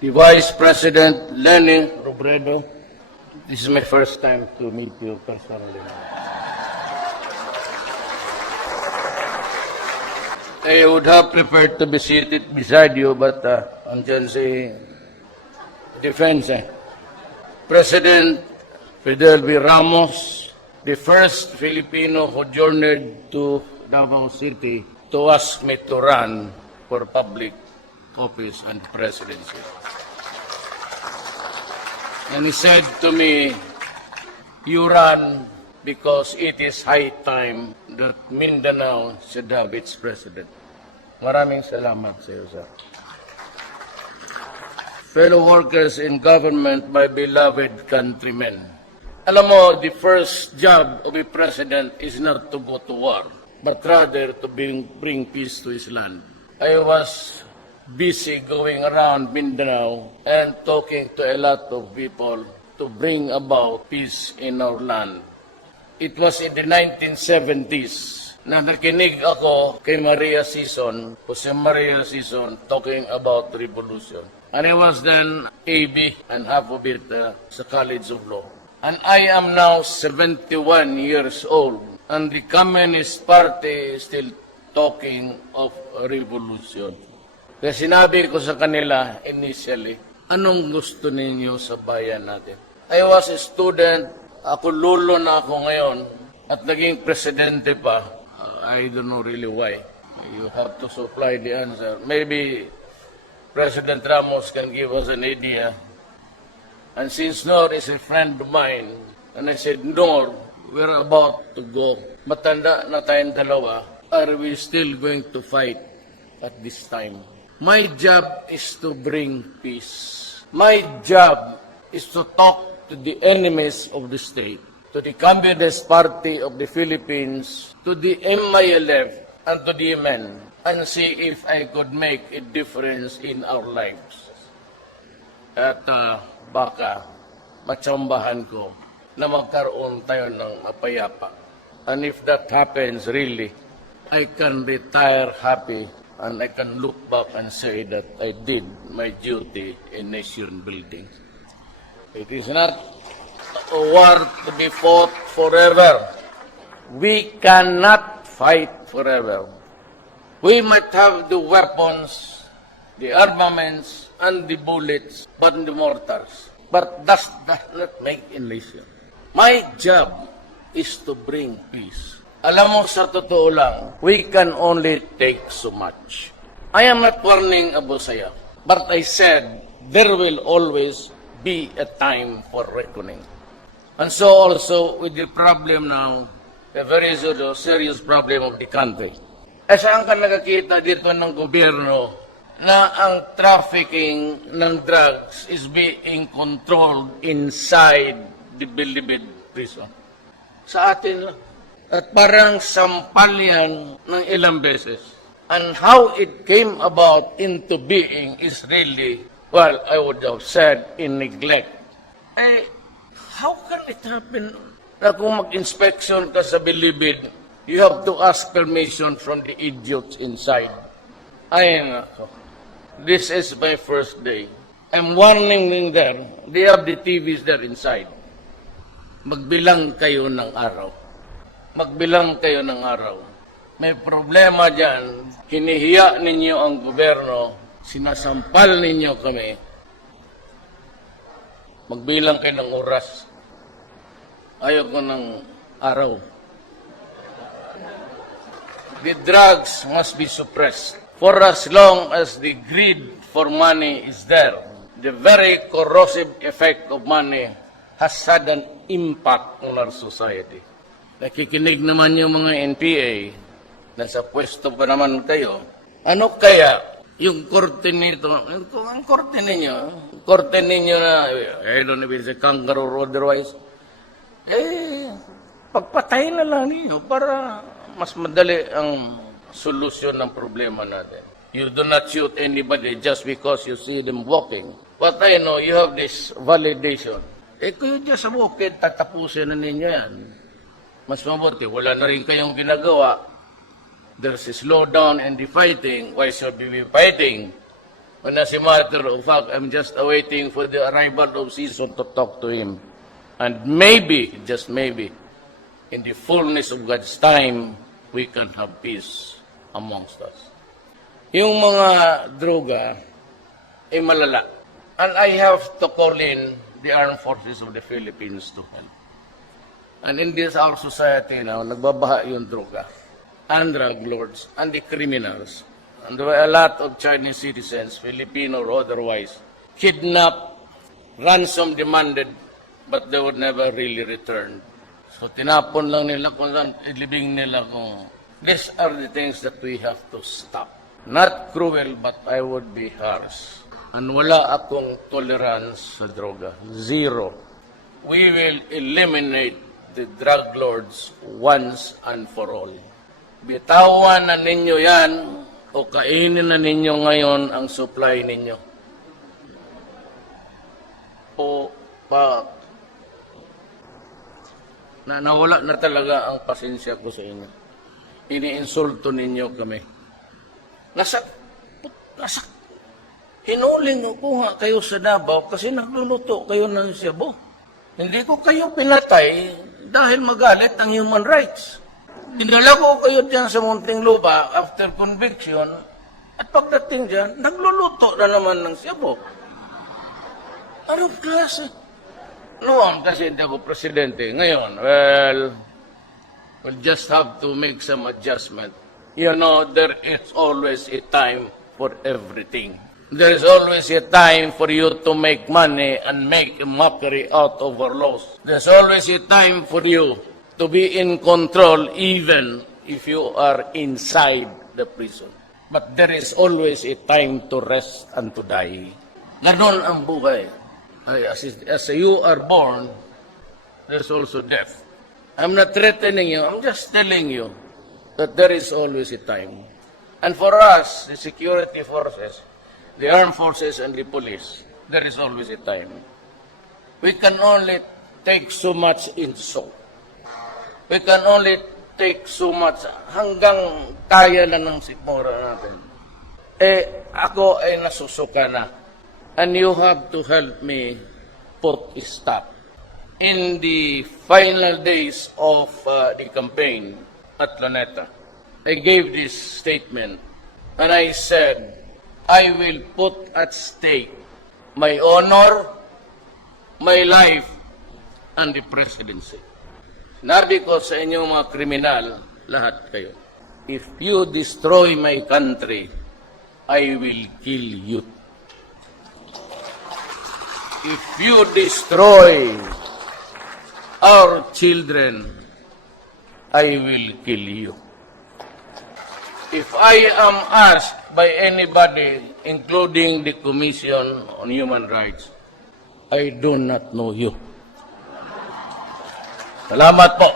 the Vice President Lenny Robredo. This is my first time to meet you personally. I would have preferred to be seated beside you, but andyan si Defense. President Fidel V. Ramos, the first Filipino who journeyed to Davao City to ask me to run for public office and presidency. And he said to me, you run because it is high time that Mindanao should have its president. Maraming salamat sa iyo, sir. Fellow workers in government, my beloved countrymen. Alam mo, the first job of a president is not to go to war, but rather to bring peace to his land. I was busy going around Mindanao and talking to a lot of people to bring about peace in our land. It was in the 1970s na nakinig ako kay Maria Sison, Jose Maria Sison, talking about revolution. And I was then AB and half of it sa College of Law. And I am now 71 years old, and the Communist Party is still talking of a revolution. Kaya sinabi ko sa kanila initially, anong gusto ninyo sa bayan natin? I was a student. Ako lulo na ako ngayon at naging presidente pa. I don't know really why. You have to supply the answer. Maybe President Ramos can give us an idea. And since Nor is a friend of mine, and I said, Nor, we're about to go. Matanda na tayong dalawa. Are we still going to fight at this time? My job is to bring peace. My job is to talk to the enemies of the state, to the Communist Party of the Philippines, to the MILF, and to the MN, and see if I could make a difference in our lives. At baka matsambahan ko na magkaroon tayo ng mapayapa. And if that happens, really, I can retire happy and I can look back and say that I did my duty in nation building. It is not a war to be fought forever. We cannot fight forever. We might have the weapons, the armaments, and the bullets, but the mortars. But that does not make a nation. My job is to bring peace. Alam mo, sa totoo lang, we can only take so much. I am not warning Abu Sayyaf, but I said there will always be a time for reckoning. And so also with the problem now, a very serious problem of the country. Saan ka nakakita dito ng gobyerno na ang trafficking ng drugs is being controlled inside the Bilibid prison? Sa atin lang. At parang sampal yan ng ilang beses. And how it came about into being is really, well, I would have said, in neglect. How can it happen na kung mag-inspection ka sa Bilibid, you have to ask permission from the idiots inside? Ay, nako. This is my first day. I'm warning them there. They have the TVs there inside. Magbilang kayo ng araw. Magbilang kayo ng araw. May problema dyan. Hinihiya ninyo ang gobyerno. Sinasampal ninyo kami. Magbilang kayo ng oras. Ayoko ng araw. The drugs must be suppressed. For as long as the greed for money is there, the very corrosive effect of money has had an impact on our society. Nakikinig naman yung mga NPA, nasa pwesto pa naman kayo. Ano kaya yung korte nito? Ang korte ninyo na, I don't know if it's a kangaroo or otherwise, pagpatayin na lang ninyo para mas madali ang solusyon ng problema natin. You do not shoot anybody just because you see them walking. But I know you have this validation. Kung you just walk it, tatapusin na ninyo yan. Mas mabuti, wala na rin kayong ginagawa. There's a slowdown in the fighting. Why should we be fighting? And as a matter of fact, I'm just awaiting for the arrival of season to talk to him. And maybe, just maybe, in the fullness of God's time, we can have peace amongst us. Yung mga droga ay malala. And I have to call in the armed forces of the Philippines to help. And in this our society now, nagbabaha yung droga, and drug lords, and the criminals. And there were a lot of Chinese citizens, Filipino or otherwise, kidnapped, ransom demanded, but they would never really return. So tinapon lang nila kung saan ilibing nila kung these are the things that we have to stop. Not cruel, but I would be harsh. And wala akong tolerance sa droga. Zero. We will eliminate the drug lords once and for all. Bitawan na ninyo yan o kainin na ninyo ngayon ang supply ninyo. O nawala na talaga ang pasensya ko sa inyo. Iniinsulto ninyo kami. Hinuling ko nga kayo sa Davao kasi nagluluto kayo ng Cebu. Hindi ko kayo pinatay dahil magalit ang human rights. Dinala ko kayo dyan sa Muntinlupa after conviction at pagdating dyan, nagluluto na naman ng Cebu. Anong klase? Noon kasi hindi ako presidente. Ngayon, we'll just have to make some adjustment. You know, there is always a time for everything. There is always a time for you to make money and make a mockery out of our laws. There's always a time for you to be in control even if you are inside the prison. But there is always a time to rest and to die. Ganon ang buhay. As you are born, there's also death. I'm not threatening you, I'm just telling you that there is always a time. And for us, the security forces, the armed forces and the police, there is always a time. We can only take so much in so. We can only take so much hanggang kaya na ng sikmura natin. Ako ay nasusuka na. And you have to help me put a stop. In the final days of the campaign at Luneta, I gave this statement and I said, I will put at stake my honor, my life, and the presidency. Sinabi ko sa inyong mga kriminal, lahat kayo, if you destroy my country, I will kill you. If you destroy our children, I will kill you. If I am asked by anybody, including the Commission on Human Rights, I do not know you. Salamat po.